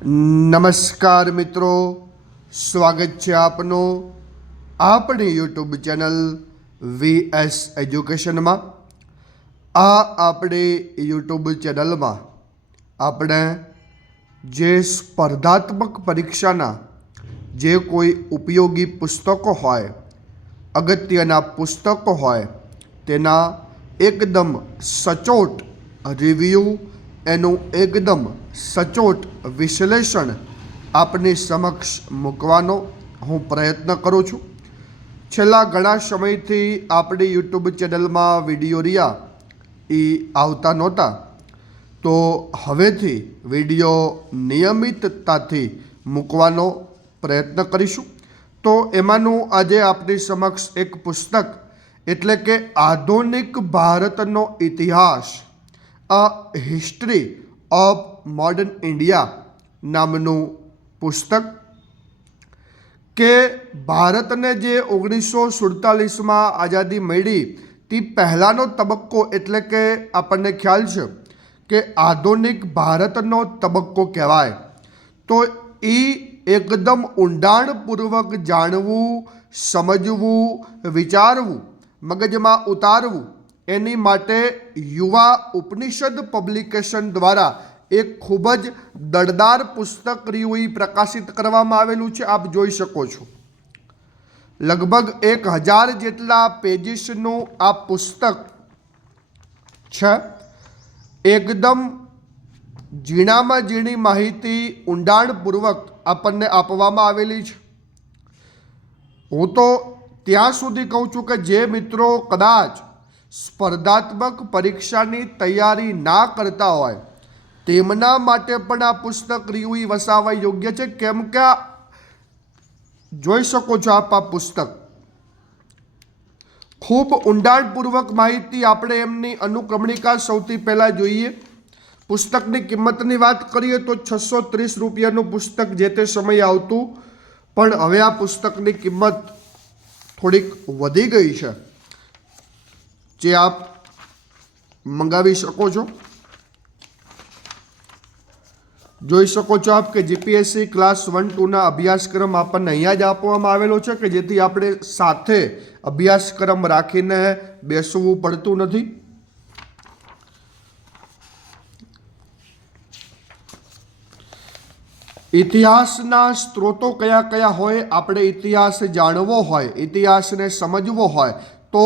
નમસ્કાર મિત્રો, સ્વાગત છે આપનું આપણી યુટ્યુબ ચેનલ VS એજ્યુકેશનમાં। આ આપણી યુટ્યુબ ચેનલમાં આપણે જે સ્પર્ધાત્મક પરીક્ષાના જે કોઈ ઉપયોગી પુસ્તકો હોય, અગત્યના પુસ્તકો હોય, તેના એકદમ સચોટ રિવ્યૂ, એનું એકદમ સચોટ વિશ્લેષણ આપની સમક્ષ મૂકવાનો હું પ્રયત્ન કરું છું। છેલ્લા ઘણા સમયથી આપણી યુટ્યુબ ચેનલમાં વિડીયો રહ્યા એ આવતા નહોતા, તો હવેથી વિડીયો નિયમિતતાથી મૂકવાનો પ્રયત્ન કરીશું। તો એમાંનું આજે આપની સમક્ષ એક પુસ્તક એટલે કે આધુનિક ભારતનો ઇતિહાસ, અ હિસ્ટ્રી ઓફ મોડર્ન ઇન્ડિયા નામનું પુસ્તક, કે ભારતને જે 1947માં આઝાદી મળી તે પહેલાંનો તબક્કો એટલે કે આપણને ખ્યાલ છે કે આધુનિક ભારતનો તબક્કો કહેવાય। તો એ એકદમ ઊંડાણપૂર્વક જાણવું, સમજવું, વિચારવું, મગજમાં ઉતારવું, એની માટે યુવા ઉપનિષદ પબ્લિકેશન દ્વારા એક ખૂબ જ દળદાર પુસ્તક રહ્યું પ્રકાશિત કરવામાં આવેલું છે। આપ જોઈ શકો છો, લગભગ 1000 જેટલા પેજીસનું આ પુસ્તક છે। એકદમ ઝીણામાં ઝીણી માહિતી ઊંડાણપૂર્વક આપણને આપવામાં આવેલી છે। હું તો ત્યાં સુધી કહું છું કે જે મિત્રો કદાચ સ્પર્ધાત્મક પરીક્ષાની તૈયારી ના કરતા હોય તેમના માટે પણ આ પુસ્તક રીવી વસાવવા યોગ્ય છે, કેમ કે જોઈ શકો છો આપ આ પુસ્તક ખૂબ ઊંડાણપૂર્વક માહિતી આપણે એમની અનુક્રમણિકા સૌથી પહેલાં જોઈએ। પુસ્તકની કિંમતની વાત કરીએ તો 630 રૂપિયાનું પુસ્તક જે તે સમયે આવતું, પણ હવે આ પુસ્તકની કિંમત થોડીક વધી ગઈ છે, જે આપ મંગાવી શકો છો। જોઈ શકો છો આપ કે જીપીએસસી ક્લાસ 1-2ના અભ્યાસક્રમ આપણને અહીંયા જ આપવામાં આવેલો છે, કે જેથી આપણે સાથે અભ્યાસક્રમ રાખીને બેસવું પડતું નથી। ઇતિહાસના સ્ત્રોતો કયા કયા હોય, આપણે ઇતિહાસ જાણવો હોય, ઇતિહાસને સમજવો હોય તો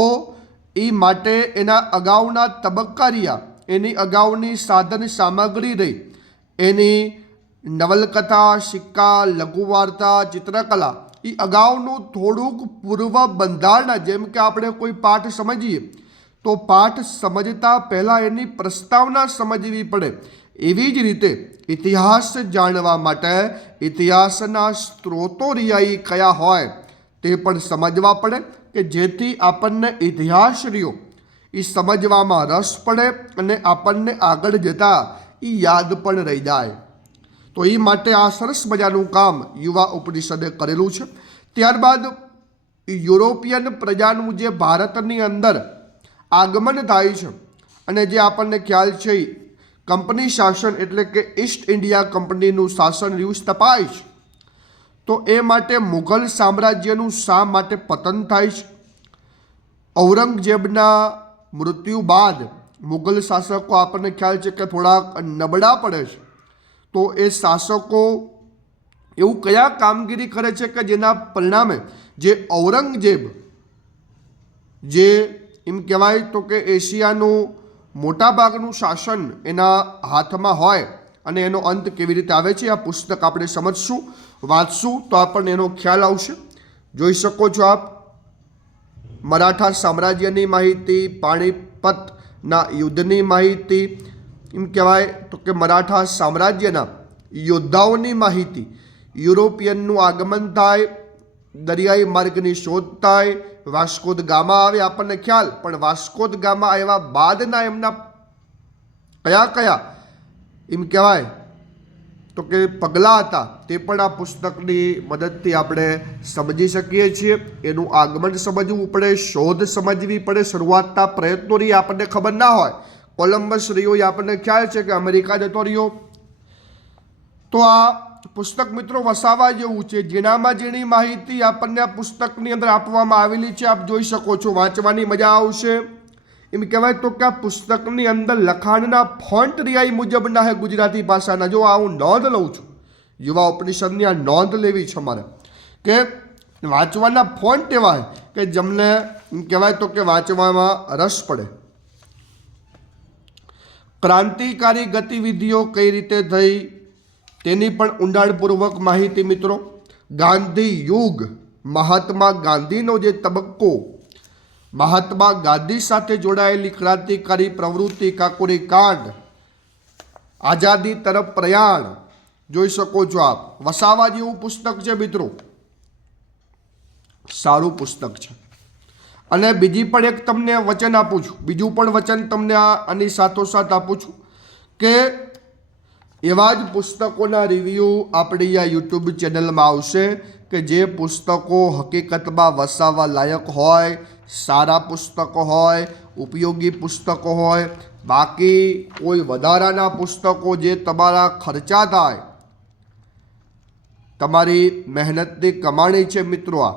એ માટે એના અગાઉના તબક્કા રહ્યા, એની અગાઉની સાધન સામગ્રી રહી, એની નવલકથા, સિક્કા, લઘુવાર્તા, ચિત્રકલા, એ અગાઉનું થોડુંક પૂર્વ બંધારણ, જેમ કે આપણે કોઈ પાઠ સમજીએ તો પાઠ સમજતા પહેલાં એની પ્રસ્તાવના સમજવી પડે, એવી જ રીતે ઇતિહાસ જાણવા માટે ઇતિહાસના સ્ત્રોતો રહ્યા કયા હોય તે પણ સમજવા પડે, કે જેથી આપણને ઇતિહાસ રહ્યો એ સમજવામાં રસ પડે અને આપણને આગળ જતાં એ યાદ પણ રહી જાય। તો એ માટે આ સરસ મજાનું કામ યુવા ઉપનિષદે કરેલું છે। ત્યારબાદ યુરોપિયન પ્રજાનું જે ભારતની અંદર આગમન થાય છે અને જે આપણને ખ્યાલ છે કંપની શાસન એટલે કે ઈસ્ટ ઇન્ડિયા કંપનીનું શાસન રહ્યું સ્થપાય છે, તો એ માટે મુઘલ સામ્રાજ્યનું શા માટે પતન થાય છે? ઔરંગઝેબના મૃત્યુ બાદ મુઘલ શાસકો આપણને ખ્યાલ છે કે થોડાક નબળા પડે છે, તો એ શાસકો એવું કયા કામગીરી કરે છે કે જેના પરિણામે જે ઔરંગઝેબ, જે એમ કહેવાય તો કે એશિયાનું મોટાભાગનું શાસન એના હાથમાં હોય અને એનો અંત કેવી રીતે આવે છે, આ પુસ્તક આપણે સમજશું, વાંચશું તો આપણને એનો ખ્યાલ આવશે। જોઈ શકો છો આપ મરાઠા સામ્રાજ્યની માહિતી, પાણીપતના યુદ્ધની માહિતી, એમ કહેવાય તો કે મરાઠા સામ્રાજ્યના યોદ્ધાઓની માહિતી, યુરોપિયનનું આગમન થાય, દરિયાઈ માર્ગની શોધ થાય, વાસ્કો દ ગામા આવે આપણને ખ્યાલ, પણ વાસ્કો દ ગામા આવ્યા બાદના એમના કયા કયા એમ કહેવાય તો કે પગલાં હતા તે પણ આ પુસ્તકની મદદથી આપણે સમજી શકીએ છીએ। એનું આગમન સમજવું પડે, શોધ સમજવી પડે, શરૂઆતના પ્રયત્નો રહી આપણને ખબર ના હોય, કોલમ્બસ રહ્યો એ આપણને ખ્યાલ છે કે અમેરિકા જતો રહ્યો, તો આ પુસ્તક મિત્રો વસાવા જેવું છે, જેનામાં જેની માહિતી આપણને આ પુસ્તકની અંદર આપવામાં આવેલી છે, આપ જોઈ શકો છો, વાંચવાની મજા આવશે. એમ કહેવાય તો કે આ પુસ્તકની અંદર લખાણના ફોન્ટ રિયાઈ મુજબના હે ગુજરાતી ભાષાના. જો આ હું નોંધ લઉં છું, યુવા ઉપનિષદની આ નોંધ લેવી છે મારે, કે વાંચવાના ફોન્ટ એવા કે જેમને એમ કહેવાય તો કે વાંચવામાં રસ પડે. ક્રાંતિકારી ગતિવિધિઓ કઈ રીતે થઈ તેની પણ ઊંડાણપૂર્વક માહિતી મિત્રો. ગાંધી યુગ, મહાત્મા ગાંધીનો જે તબક્કો, મહાત્મા ગાંધી સાથે જોડાયેલી ક્રાંતિકારી પ્રવૃત્તિ, કાકોરી કાંડ, આઝાદી તરફ પ્રયાણ, જોઈ શકો છો આપ. વસાવા જેવું પુસ્તક છે મિત્રો, સારું પુસ્તક છે. અને બીજી પણ એક તમને વચન આપું છું, બીજું પણ વચન તમને આની સાથોસાથ આપું છું કે એવા જ પુસ્તકોના રિવ્યૂ આપણી આ યુટ્યુબ ચેનલમાં આવશે કે જે પુસ્તકો હકીકતમાં વસાવા લાયક હોય, સારા પુસ્તકો હોય, ઉપયોગી પુસ્તકો હોય. બાકી કોઈ વધારાના પુસ્તકો જે તમારા ખર્ચા થાય, તમારી મહેનતની કમાણી છે મિત્રો, આ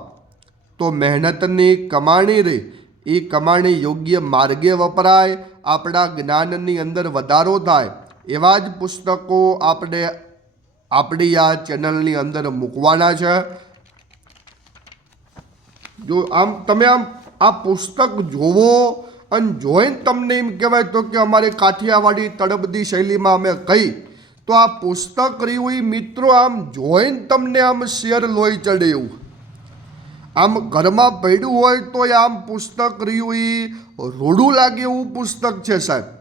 તો મહેનતની કમાણી રહી, એ કમાણી યોગ્ય માર્ગે વપરાય, આપણા જ્ઞાનની અંદર વધારો થાય, એવા જ પુસ્તકો આપણે આપણી આ ચેનલની અંદર મૂકવાના છે. જો આમ તમે આ પુસ્તક જોવો અને જોઈને તમને એમ કહેવાય તો કે અમારે કાઠિયાવાડી તળપદી શૈલીમાં અમે કહી, તો આ પુસ્તક રહ્યું મિત્રો આમ જોઈને તમને આમ શેર લોહી ચડે એવું. આમ ઘરમાં પડ્યું હોય તો આમ પુસ્તક રહ્યું રોડું લાગે એવું પુસ્તક છે સાહેબ.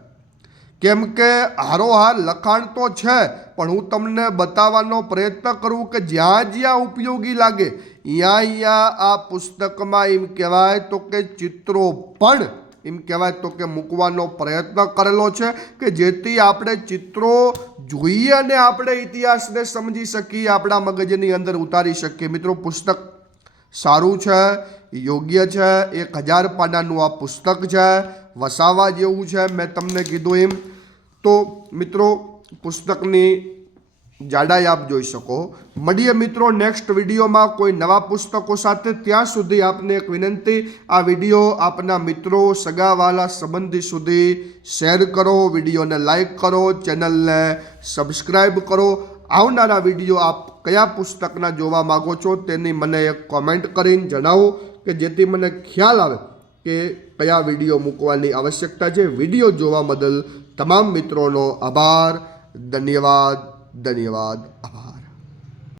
કેમ કે હારોહાર લખાણ તો છે, પણ હું તમને બતાવવાનો પ્રયત્ન કરું કે જ્યાં જ્યાં ઉપયોગી લાગે ત્યાં આ પુસ્તકમાં એમ કહેવાય તો કે ચિત્રો પણ એમ કહેવાય તો કે મૂકવાનો પ્રયત્ન કરેલો છે, કે જેથી આપણે ચિત્રો જોઈએ અને આપણે ઇતિહાસને સમજી શકીએ, આપણા મગજની અંદર ઉતારી શકીએ. મિત્રો પુસ્તક સારું છે, યોગ્ય છે. 1000 પાનાનું આ પુસ્તક છે, વસાવા જેવું છે. મેં તમને કીધું એમ. તો મિત્રો પુસ્તકની જાડાઈ આપ જોઈ શકો. મળીએ મિત્રો નેક્સ્ટ વિડીયોમાં કોઈ નવા પુસ્તકો સાથે. ત્યાં સુધી આપને એક વિનંતી, આ વિડીયો આપના મિત્રો, સગાવાલા, સંબંધી સુધી શેર કરો, વિડીયોને લાઈક કરો, ચેનલને સબસ્ક્રાઈબ કરો. આવનારા વિડીયો આપ કયા પુસ્તકના જોવા માગો છો તેની મને એક કોમેન્ટ કરીને જણાવો, કે જેથી મને ખ્યાલ આવે કે કયા વિડીયો મૂકવાની આવશ્યકતા છે. વિડીયો જોવા બદલ તમામ મિત્રોનો આભાર. ધન્યવાદ, આભાર.